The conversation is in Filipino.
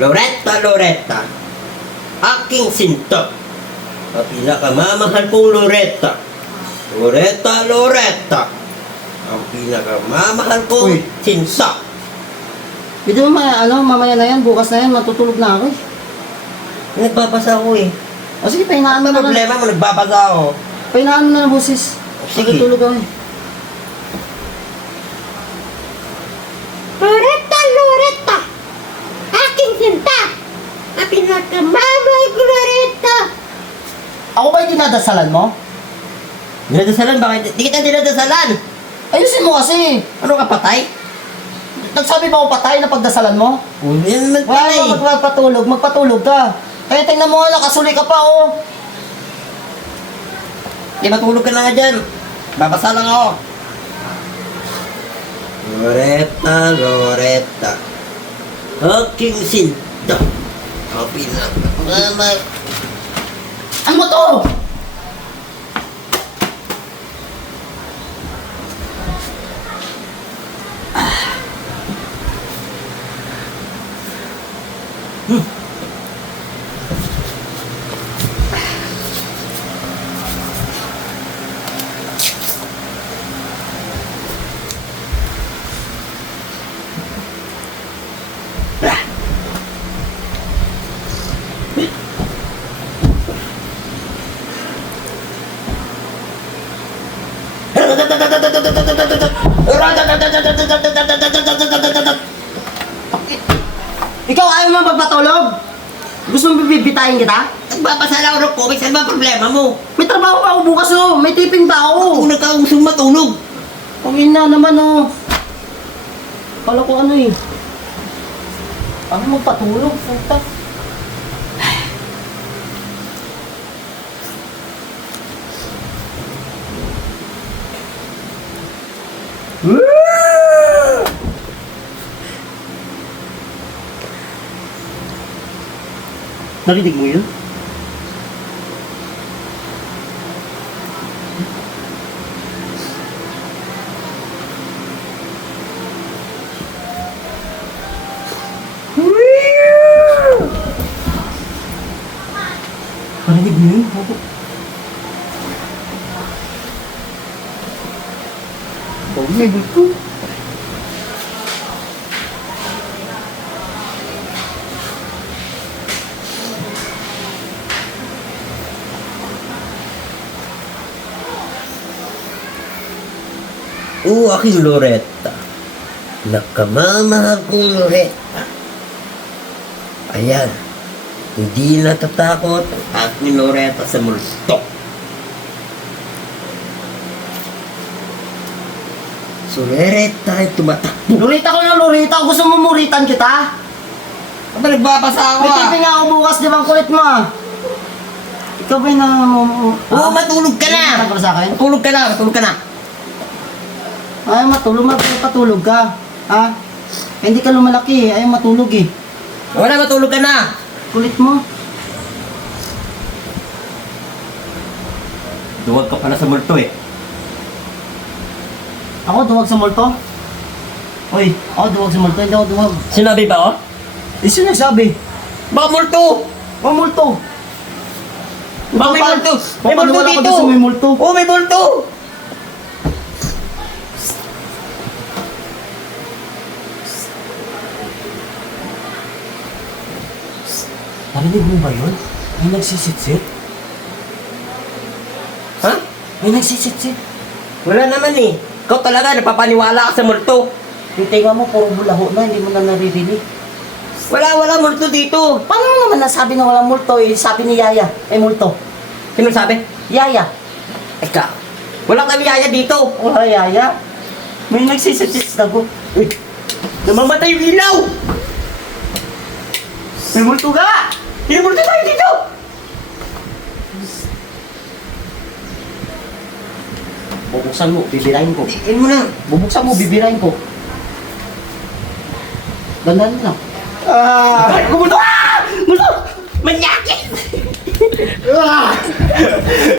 Loretta, Loretta, aking sinta. Ang pinakamamahal kong Loretta. Loretta, Loretta, ang pinakamamahal kong Uy. sinta. Pwede mo ma- ano, mamaya na yan, bukas na yan, matutulog na ako eh. Nagbabasa ako eh. O sige, pahingaan mo Ano na lang. problema mo? Nagbabasa ako. Pahingaan mo na lang, busis. Sige. Matutulog ako eh. Loretta, Loretta! Aking sinta! Ang pinakamamay ko, Loretta! Ako ba yung dinadasalan mo? Dinadasalan? Bakit? Di kita dinadasalan. Ayusin mo kasi. Ano ka patay? Nagsabi ba ako patay na pagdasalan mo? Yan naman Wala patay. ka magpapatulog, magpatulog ka. Kaya tingnan mo nakasuli ka pa oh. Di matulog ka na nga dyan. Babasa lang ako. Loretta, Loretta. Aking sinta. Ang pinakamamahal. Ano to? Ikaw ayaw mo magpatulog? Gusto mo bibitayin kita? Nagbabasa lang ako ng comics. Ba ang problema mo? May trabaho pa ako bukas oh. May tiping pa ako. Kung nagkausong matulog. Pangin na naman oh. Kala ko ano eh. Ano magpatulog? Puta. Narinig mo yun? Narinig mo yun? Ako. Oh, may gusto. Oo, aking Loretta. Nakamamahal kong Loretta. Ayan. Hindi natatakot ang aking Loretta sa multo. So, Loretta ay tumatakbo. Lurita ko na lurita. Gusto mo muritan kita? Aba, nagbabasa ako May ah. tiping nga ako bukas, di ba? Ang kulit mo ah. Ikaw ba yung na... Oo, matulog ka na. Matulog ka na, matulog ka na. Ayaw matulog, magpatulog ka. Ha? Hindi ka lumalaki, ayaw matulog eh. Wala, matulog ka na. Kulit mo. Duwag ka pala sa multo eh. Ako duwag sa multo? Uy, ako duwag sa multo, hindi ako duwag. Sinabi ba oh? Eh, sino nagsabi? Baka multo! Oh, multo! Baka may multo! May multo dito! may multo. Oo, may multo! Narinig mo ba yun? May nagsisitsit? Ha? May nagsisitsit? Wala naman eh. Ikaw talaga, napapaniwala ka sa multo. Yung tinga mo, puro bulaho na, hindi mo na naririnig. Wala, wala multo dito. Paano mo naman nasabi na walang multo eh? Sabi ni Yaya, ay multo. Sino sabi? Yaya. Ikaw. Walang kami yaya dito. Wala Yaya. May nagsisitsit na ko. Uy, namamatay yung ilaw! May multo ka! Multo tayo dito! Bubuksan mo, bibirahin ko. Tiin mo na. Bubuksan mo, bibirahin ko. Gandan lang. Ah! Ay, multo! Ah! Manyakit!